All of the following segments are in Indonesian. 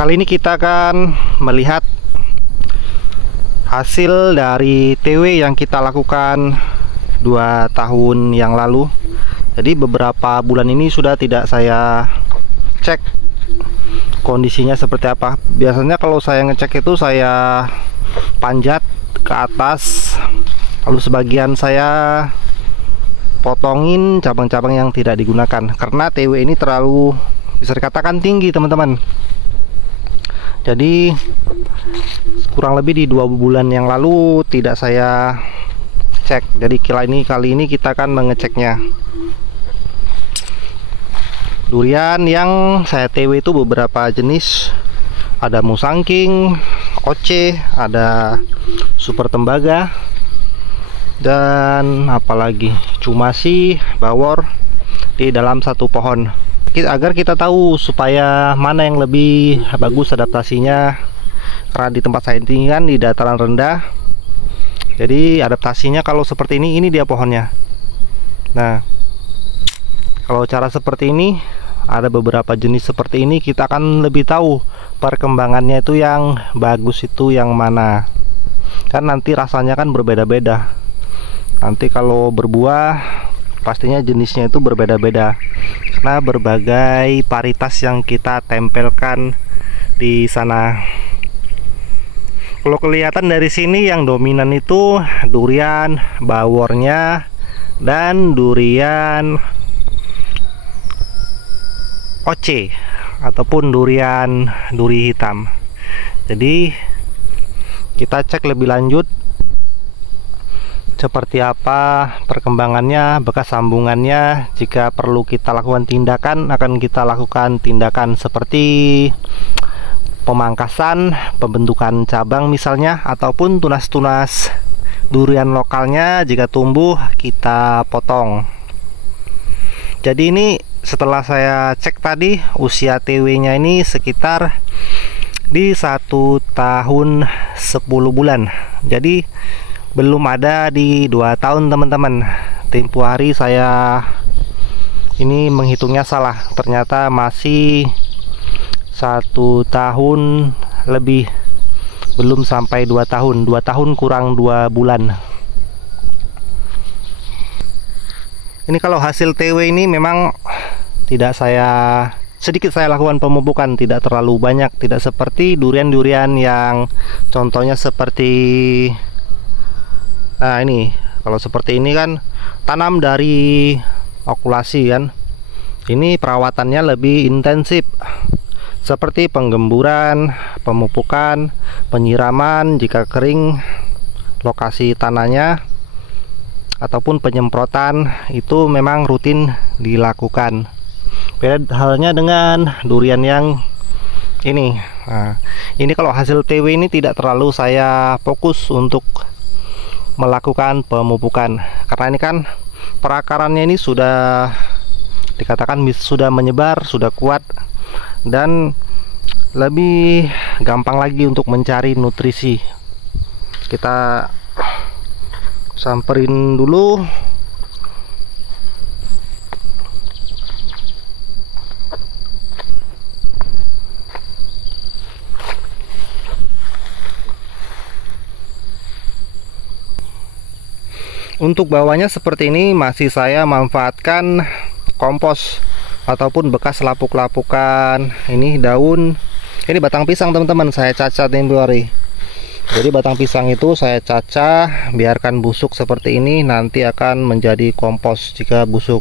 Kali ini kita akan melihat hasil dari TW yang kita lakukan 2 tahun yang lalu. Jadi beberapa bulan ini sudah tidak saya cek kondisinya seperti apa. Biasanya kalau saya ngecek itu saya panjat ke atas, lalu sebagian saya potongin cabang-cabang yang tidak digunakan, karena TW ini terlalu, bisa dikatakan, tinggi teman-teman. Jadi kurang lebih di 2 bulan yang lalu tidak saya cek. Jadi kali ini kita akan mengeceknya. Durian yang saya TW itu beberapa jenis, ada Musangking, Oce, ada Super Tembaga, dan apalagi Cumasi, Bawor di dalam satu pohon. Agar kita tahu supaya mana yang lebih bagus adaptasinya, karena di tempat saya ini kan di dataran rendah, jadi adaptasinya kalau seperti ini dia pohonnya. Nah, kalau cara seperti ini, ada beberapa jenis seperti ini, kita akan lebih tahu perkembangannya itu yang bagus itu yang mana. Kan nanti rasanya kan berbeda-beda. Nanti kalau berbuah pastinya jenisnya itu berbeda-beda, karena berbagai varietas yang kita tempelkan di sana. Kalau kelihatan dari sini yang dominan itu durian bawornya dan durian Oce ataupun durian duri hitam. Jadi kita cek lebih lanjut seperti apa perkembangannya, bekas sambungannya. Jika perlu kita lakukan tindakan, akan kita lakukan tindakan seperti pemangkasan, pembentukan cabang misalnya, ataupun tunas-tunas durian lokalnya jika tumbuh kita potong. Jadi ini setelah saya cek tadi, usia TW nya ini sekitar di 1 tahun 10 bulan. Jadi belum ada di 2 tahun teman-teman. Tempo hari saya ini menghitungnya salah, ternyata masih 1 tahun lebih, belum sampai 2 tahun. 2 tahun kurang 2 bulan. Ini kalau hasil TW ini memang tidak sedikit saya lakukan pemupukan, tidak terlalu banyak, tidak seperti durian-durian yang contohnya seperti, nah ini kalau seperti ini kan tanam dari okulasi kan. Ini perawatannya lebih intensif, seperti penggemburan, pemupukan, penyiraman jika kering lokasi tanahnya, ataupun penyemprotan itu memang rutin dilakukan. Beda halnya dengan durian yang ini. Nah, ini kalau hasil TW ini tidak terlalu saya fokus untuk melakukan pemupukan, karena ini kan perakarannya ini sudah dikatakan sudah menyebar, sudah kuat, dan lebih gampang lagi untuk mencari nutrisi. Kita samperin dulu. Untuk bawahnya seperti ini masih saya manfaatkan kompos ataupun bekas lapuk-lapukan. Ini daun, ini batang pisang teman-teman, saya cacat temporary. Jadi batang pisang itu saya cacah, biarkan busuk seperti ini, nanti akan menjadi kompos jika busuk.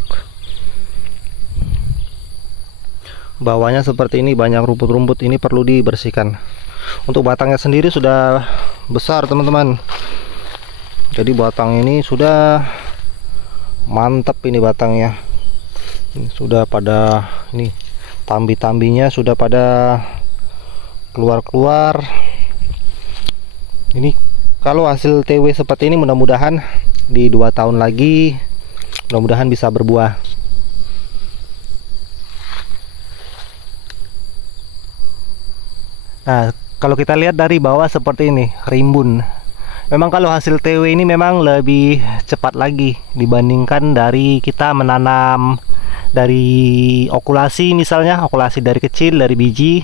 Bawahnya seperti ini banyak rumput-rumput, ini perlu dibersihkan. Untuk batangnya sendiri sudah besar teman-teman. Jadi batang ini sudah mantap, ini batangnya. Ini sudah pada, ini tambi-tambinya sudah pada keluar-keluar. Ini kalau hasil TW seperti ini, mudah-mudahan di 2 tahun lagi mudah-mudahan bisa berbuah. Nah, kalau kita lihat dari bawah seperti ini, rimbun. Memang kalau hasil TW ini memang lebih cepat lagi dibandingkan dari kita menanam dari okulasi, misalnya okulasi dari kecil, dari biji.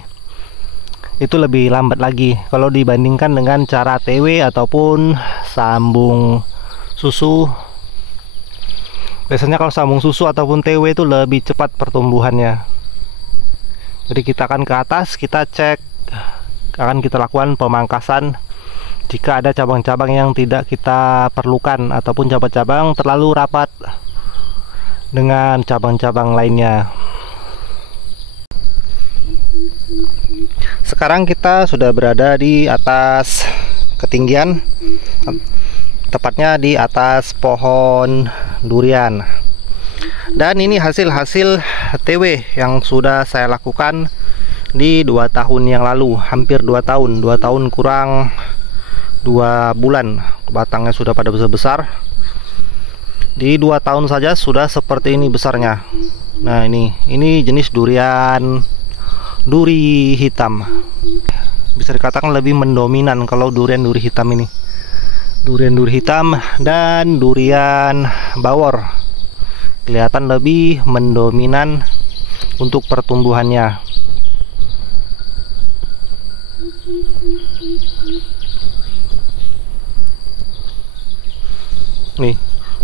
itu lebih lambat lagi kalau dibandingkan dengan cara TW ataupun sambung susu. Biasanya kalau sambung susu ataupun TW itu lebih cepat pertumbuhannya. Jadi kita akan ke atas, kita cek, akan kita lakukan pemangkasan jika ada cabang-cabang yang tidak kita perlukan ataupun cabang-cabang terlalu rapat dengan cabang-cabang lainnya. Sekarang kita sudah berada di atas ketinggian, tepatnya di atas pohon durian. Dan ini hasil-hasil TW yang sudah saya lakukan di 2 tahun yang lalu, hampir 2 tahun, 2 tahun kurang 2 bulan. Batangnya sudah pada besar-besar. Di 2 tahun saja sudah seperti ini besarnya. Nah, ini jenis durian duri hitam. Bisa dikatakan lebih mendominan kalau durian duri hitam ini. Durian duri hitam dan durian bawor kelihatan lebih mendominan untuk pertumbuhannya. Nih,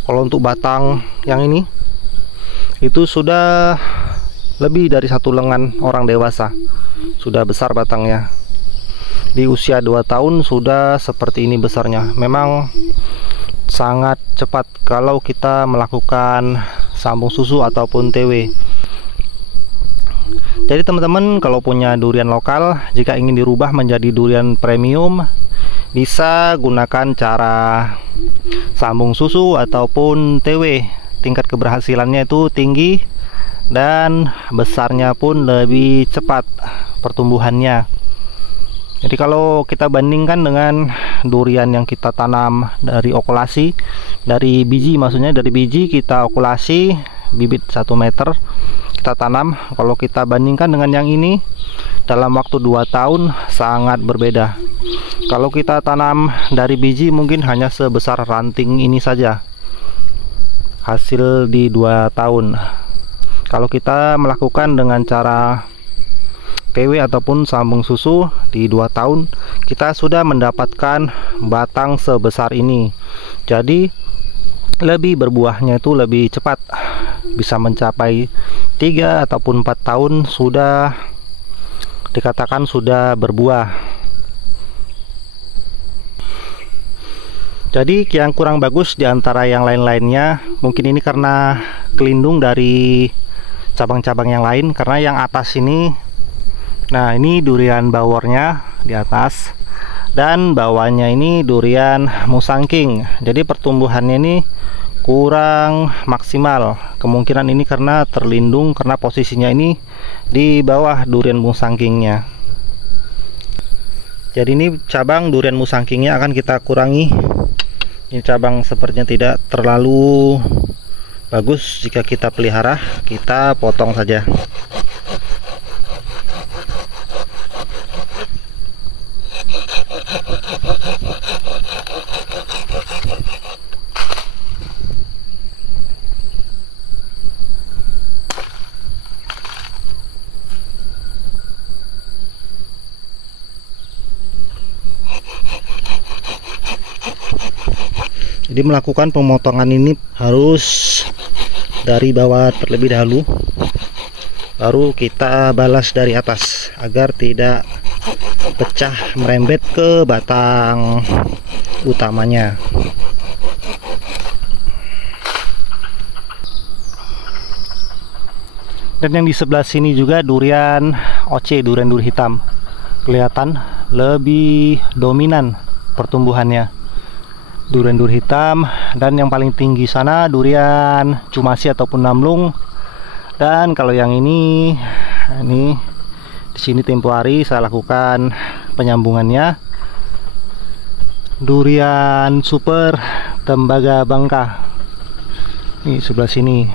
kalau untuk batang yang ini itu sudah lebih dari 1 lengan orang dewasa. Sudah besar batangnya. Di usia 2 tahun sudah seperti ini besarnya. Memang sangat cepat kalau kita melakukan sambung susu ataupun TW. Jadi teman-teman, kalau punya durian lokal, jika ingin dirubah menjadi durian premium, bisa gunakan cara sambung susu ataupun TW. Tingkat keberhasilannya itu tinggi dan besarnya pun lebih cepat pertumbuhannya. Jadi kalau kita bandingkan dengan durian yang kita tanam dari okulasi, dari biji, maksudnya dari biji kita okulasi bibit 1 meter kita tanam, kalau kita bandingkan dengan yang ini dalam waktu 2 tahun sangat berbeda. Kalau kita tanam dari biji mungkin hanya sebesar ranting ini saja hasil di 2 tahun. Kalau kita melakukan dengan cara PW ataupun sambung susu di 2 tahun, kita sudah mendapatkan batang sebesar ini. Jadi lebih berbuahnya itu lebih cepat, bisa mencapai 3 ataupun 4 tahun sudah dikatakan sudah berbuah. Jadi yang kurang bagus di antara yang lain-lainnya, mungkin ini karena kelindung dari cabang-cabang yang lain, karena yang atas ini, nah ini durian bawornya di atas, dan bawahnya ini durian musangking. Jadi pertumbuhannya ini kurang maksimal. Kemungkinan ini karena terlindung, karena posisinya ini di bawah durian musangkingnya. Jadi ini cabang durian musangkingnya akan kita kurangi. Ini cabang sepertinya tidak terlalu bagus jika kita pelihara, kita potong saja. Jadi melakukan pemotongan ini harus dari bawah terlebih dahulu, baru kita balas dari atas agar tidak pecah merembet ke batang utamanya. Dan yang di sebelah sini juga durian OC, durian duri hitam, kelihatan lebih dominan pertumbuhannya. Durian duri hitam, dan yang paling tinggi sana durian cumasi ataupun namlung. Dan kalau yang ini di sini tempo hari saya lakukan penyambungannya, durian super tembaga bangka. Ini sebelah sini.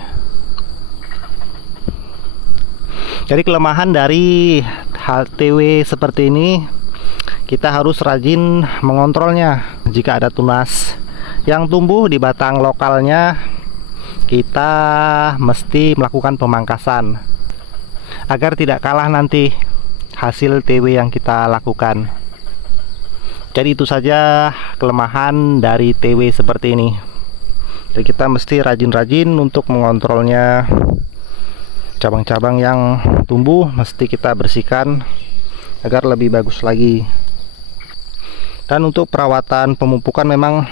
Jadi kelemahan dari HTW seperti ini, kita harus rajin mengontrolnya. Jika ada tunas yang tumbuh di batang lokalnya, kita mesti melakukan pemangkasan agar tidak kalah nanti hasil TW yang kita lakukan. Jadi itu saja kelemahan dari TW seperti ini. Jadi kita mesti rajin-rajin untuk mengontrolnya. Cabang-cabang yang tumbuh mesti kita bersihkan agar lebih bagus lagi. Dan untuk perawatan pemupukan memang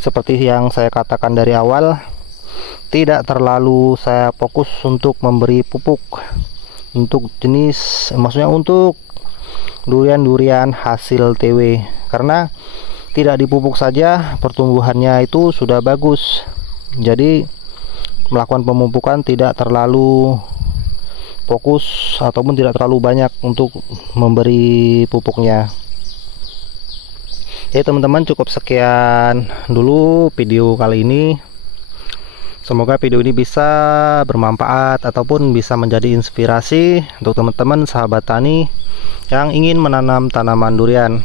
seperti yang saya katakan dari awal, tidak terlalu saya fokus untuk memberi pupuk untuk jenis, maksudnya untuk durian-durian hasil TW, karena tidak dipupuk saja pertumbuhannya itu sudah bagus. Jadi melakukan pemupukan tidak terlalu fokus ataupun tidak terlalu banyak untuk memberi pupuknya. Ya teman-teman, cukup sekian dulu video kali ini. Semoga video ini bisa bermanfaat ataupun bisa menjadi inspirasi untuk teman-teman sahabat tani yang ingin menanam tanaman durian.